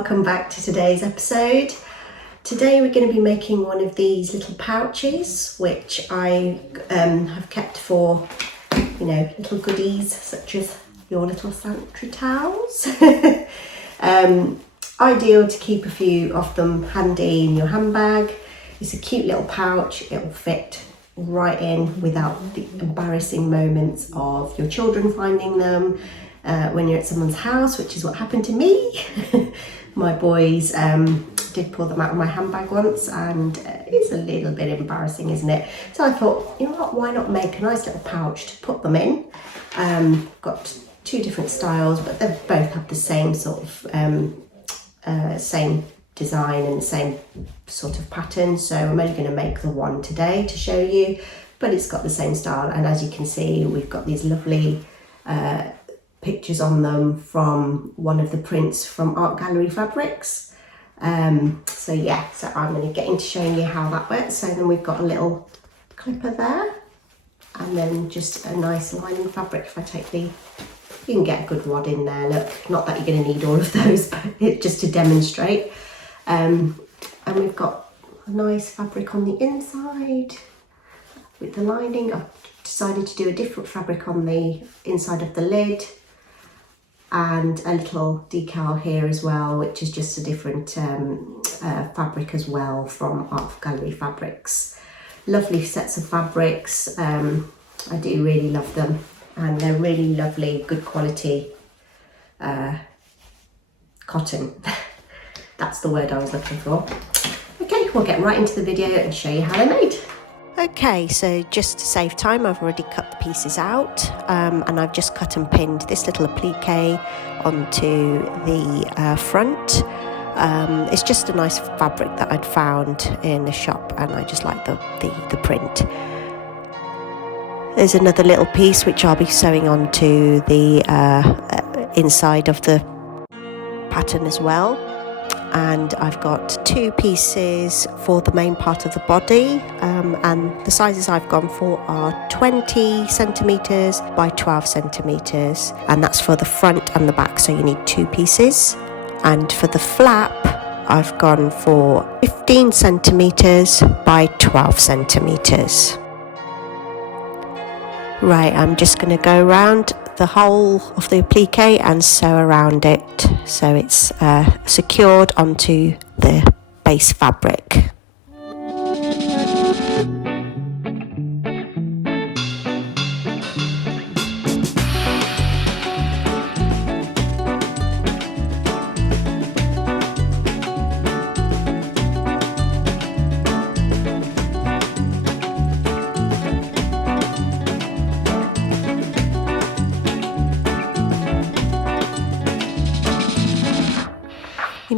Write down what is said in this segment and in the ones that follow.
welcome back to today's episode. Today we're going to be making one of these little pouches which I have kept for, little goodies such as your little sanitary towels. Ideal to keep a few of them handy in your handbag. It's a cute little pouch. It will fit right in without the embarrassing moments of your children finding them when you're at someone's house, which is what happened to me. My boys did pull them out of my handbag once, and it's a little bit embarrassing, isn't it? So I thought, you know what, why not make a nice little pouch to put them in. Got two different styles, but they both have the same sort of same design and the same sort of pattern. So I'm only going to make the one today to show you, but it's got the same style. And as you can see, we've got these lovely pictures on them from one of the prints from Art Gallery Fabrics. So I'm going to get into showing you how that works. So then we've got a little clipper there, and then just a nice lining fabric. If I take you can get a good wad in there. Look, not that you're going to need all of those, but it's just to demonstrate. And we've got a nice fabric on the inside with the lining. I've decided to do a different fabric on the inside of the lid, and a little decal here as well, which is just a different fabric as well from Art Gallery Fabrics. Lovely sets of fabrics. I do really love them, and they're really lovely, good quality cotton. That's the word I was looking for. Okay, we'll get right into the video and show you how they're made. Okay, so just to save time, I've already cut the pieces out, and I've just cut and pinned this little applique onto the front. It's just a nice fabric that I'd found in the shop, and I just like the print. There's another little piece which I'll be sewing onto the inside of the pattern as well. And I've got two pieces for the main part of the body, and the sizes I've gone for are 20 centimetres by 12 centimetres, and that's for the front and the back, so you need two pieces. And for the flap, I've gone for 15 centimetres by 12 centimetres. Right, I'm just going to go around the whole of the applique and sew around it so it's secured onto the base fabric.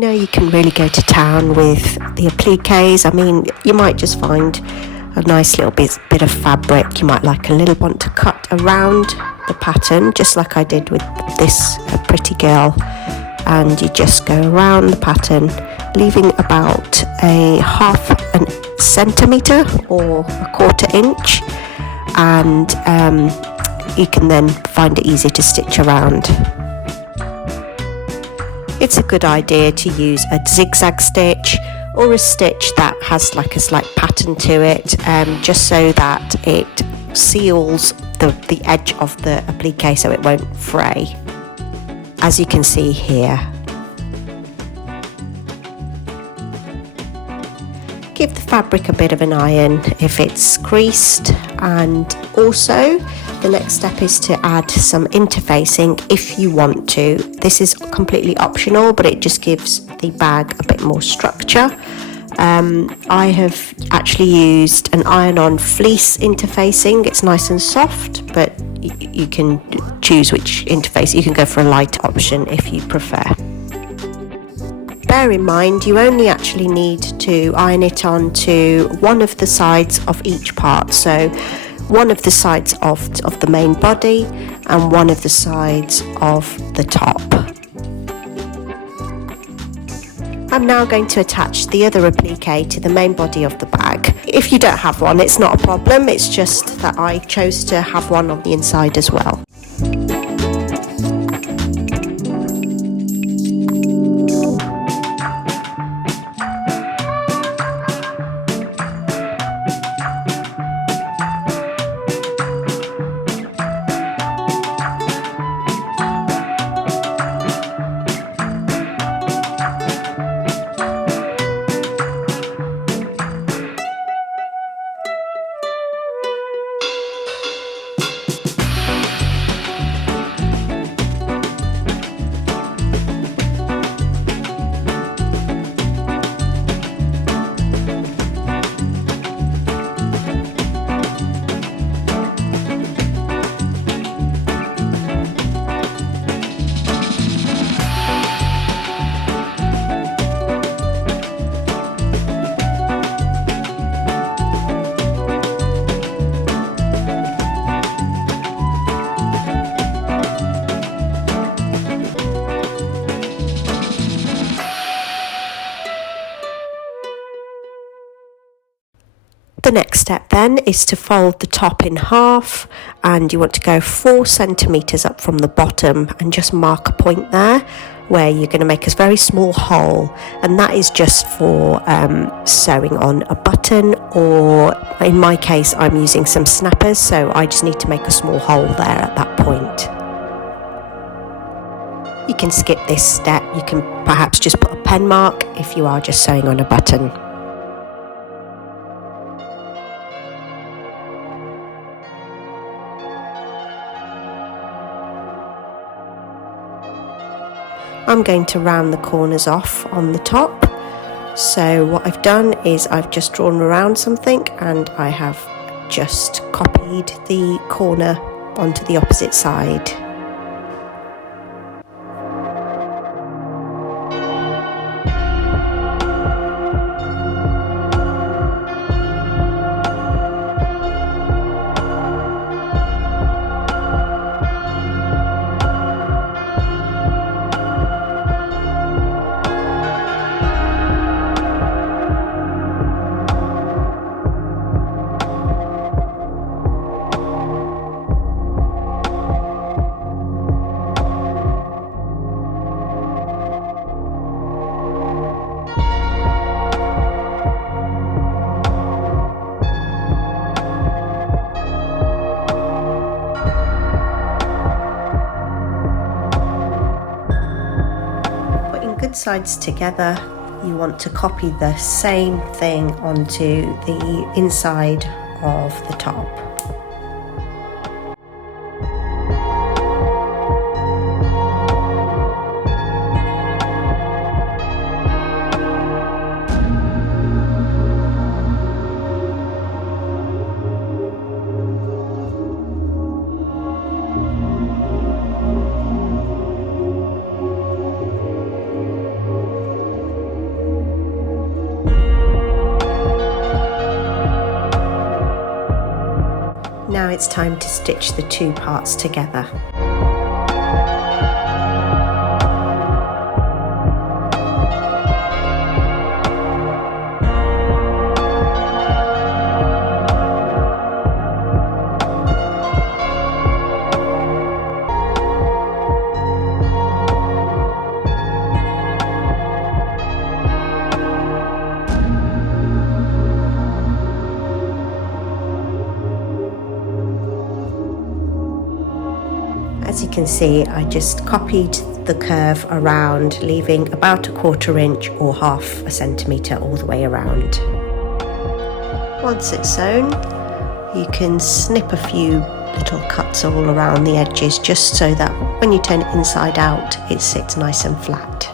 You can really go to town with the appliques. I mean, you might just find a nice little bit of fabric. You might like a little want to cut around the pattern, just like I did with this pretty girl. And you just go around the pattern, leaving about a half a centimetre or a quarter inch. And you can then find it easy to stitch around. It's a good idea to use a zigzag stitch or a stitch that has like a slight pattern to it, just so that it seals the edge of the applique so it won't fray, as you can see here. Give the fabric a bit of an iron if it's creased, and also the next step is to add some interfacing if you want to. This is completely optional, but it just gives the bag a bit more structure. I have actually used an iron-on fleece interfacing. It's nice and soft, but you can choose which interface. You can go for a light option if you prefer. Bear in mind, you only actually need to iron it onto one of the sides of each part. So one of the sides of the main body and one of the sides of the top. I'm now going to attach the other applique to the main body of the bag. If you don't have one, it's not a problem, it's just that I chose to have one on the inside as well. The next step then is to fold the top in half, and you want to go 4 centimeters up from the bottom and just mark a point there where you're going to make a very small hole, and that is just for sewing on a button, or in my case I'm using some snappers, so I just need to make a small hole there at that point. You can skip this step, you can perhaps just put a pen mark if you are just sewing on a button. I'm going to round the corners off on the top. So what I've done is I've just drawn around something and I have just copied the corner onto the opposite side. Sides together, you want to copy the same thing onto the inside of the top. Now it's time to stitch the 2 parts together. As you can see, I just copied the curve around, leaving about 1/4 inch or 1/2 centimetre all the way around. Once it's sewn, you can snip a few little cuts all around the edges, just so that when you turn it inside out, it sits nice and flat.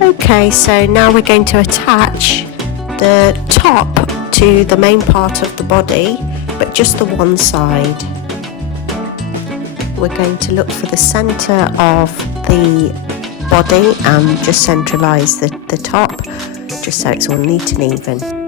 Okay, so now we're going to attach the top to the main part of the body, but just the one side. We're going to look for the centre of the body and just centralise the top, just so it's all neat and even.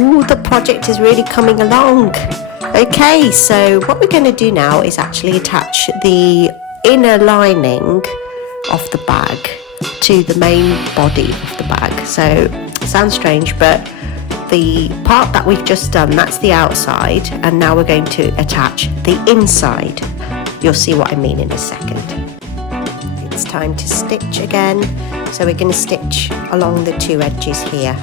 Ooh, the project is really coming along. Okay, so what we're going to do now is actually attach the inner lining of the bag to the main body of the bag. So it sounds strange, but the part that we've just done, that's the outside, and now we're going to attach the inside. You'll see what I mean in a second. It's time to stitch again, so we're going to stitch along the two edges here.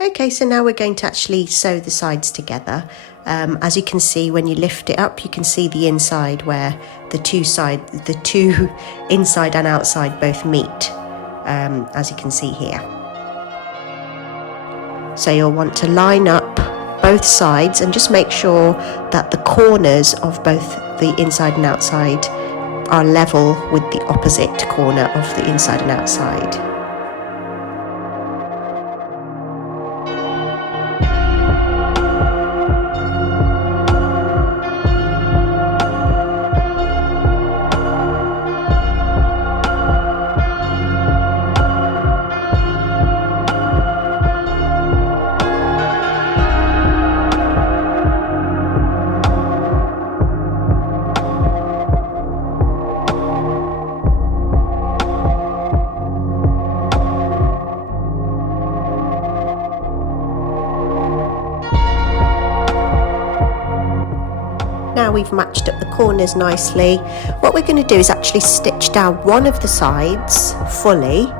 Okay, so now we're going to actually sew the sides together. As you can see, when you lift it up, you can see the inside where the two inside and outside both meet, as you can see here. So you'll want to line up both sides and just make sure that the corners of both the inside and outside are level with the opposite corner of the inside and outside. Now we've matched up the corners nicely. What we're going to do is actually stitch down one of the sides fully,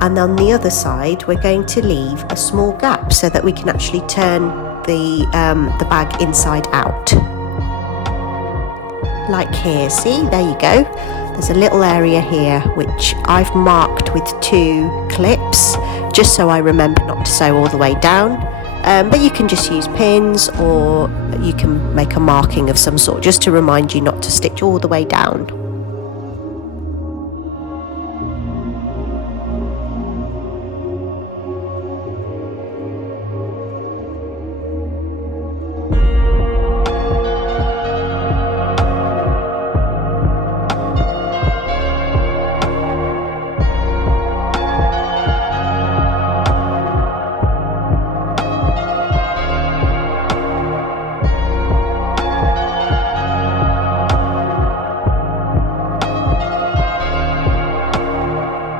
and on the other side we're going to leave a small gap so that we can actually turn the bag inside out. Like here, see, there you go. There's a little area here which I've marked with 2 clips just so I remember not to sew all the way down. But you can just use pins, or you can make a marking of some sort just to remind you not to stitch all the way down.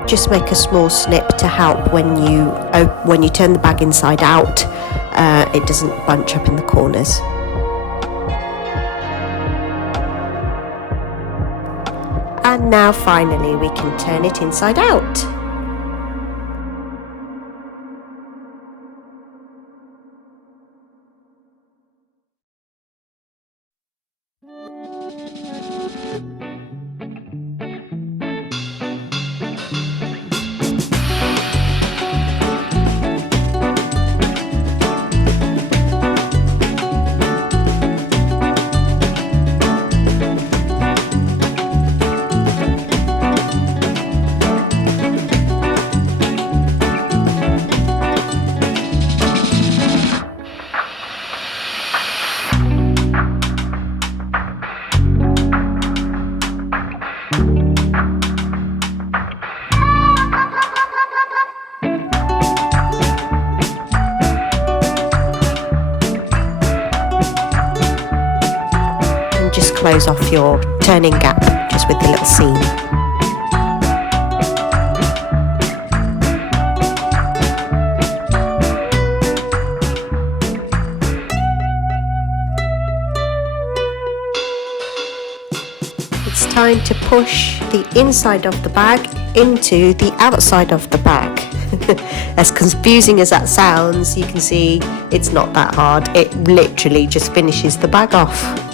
Just make a small snip to help when you turn the bag inside out, it doesn't bunch up in the corners. And now finally we can turn it inside out. Just close off your turning gap just with the little seam. It's time to push the inside of the bag into the outside of the bag. As confusing as that sounds, you can see it's not that hard. It literally just finishes the bag off.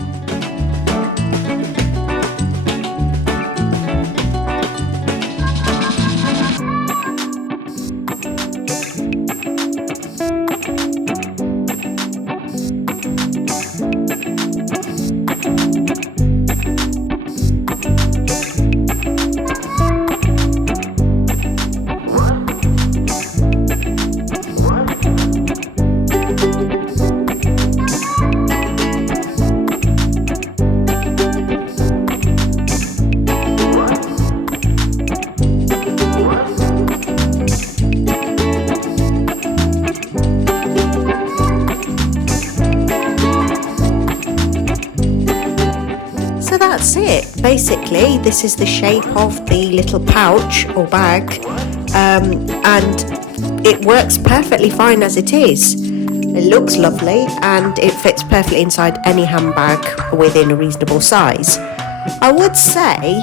that's it. Basically, this is the shape of the little pouch or bag, and it works perfectly fine as it is. It looks lovely and it fits perfectly inside any handbag within a reasonable size. I would say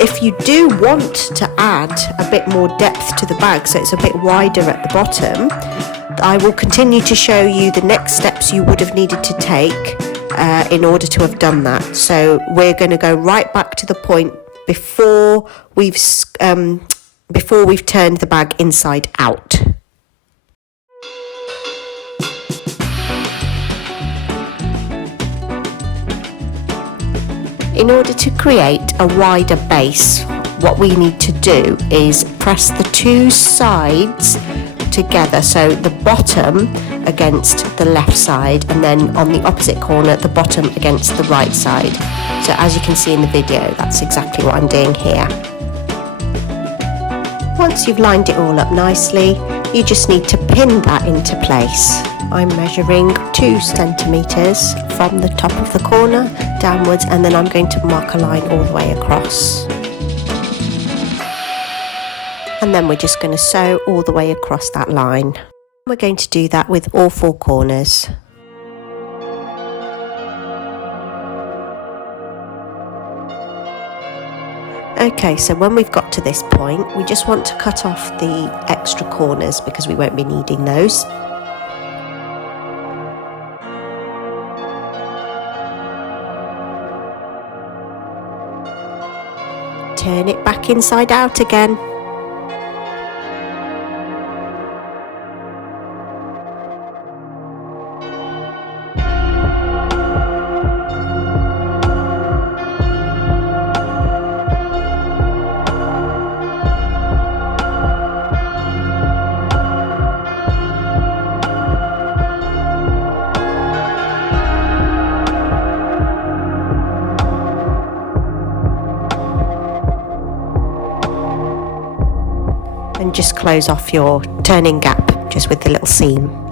if you do want to add a bit more depth to the bag, so it's a bit wider at the bottom, I will continue to show you the next steps you would have needed to take in order to have done that. So we're going to go right back to the point before we've turned the bag inside out. In order to create a wider base, what we need to do is press the two sides together, so the bottom against the left side, and then on the opposite corner the bottom against the right side. So as you can see in the video, that's exactly what I'm doing here. Once you've lined it all up nicely, you just need to pin that into place. I'm measuring 2 centimeters from the top of the corner downwards, and then I'm going to mark a line all the way across. And then we're just going to sew all the way across that line. We're going to do that with all 4 corners. Okay, so when we've got to this point, we just want to cut off the extra corners because we won't be needing those. Turn it back inside out again. And just close off your turning gap just with the little seam.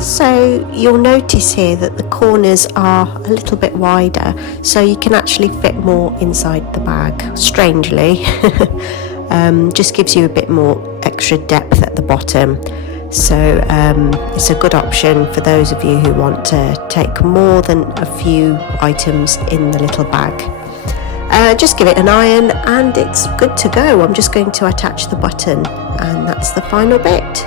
So you'll notice here that the corners are a little bit wider, so you can actually fit more inside the bag, strangely. Just gives you a bit more extra depth at the bottom. So it's a good option for those of you who want to take more than a few items in the little bag. Just give it an iron and it's good to go. I'm just going to attach the button, and that's the final bit.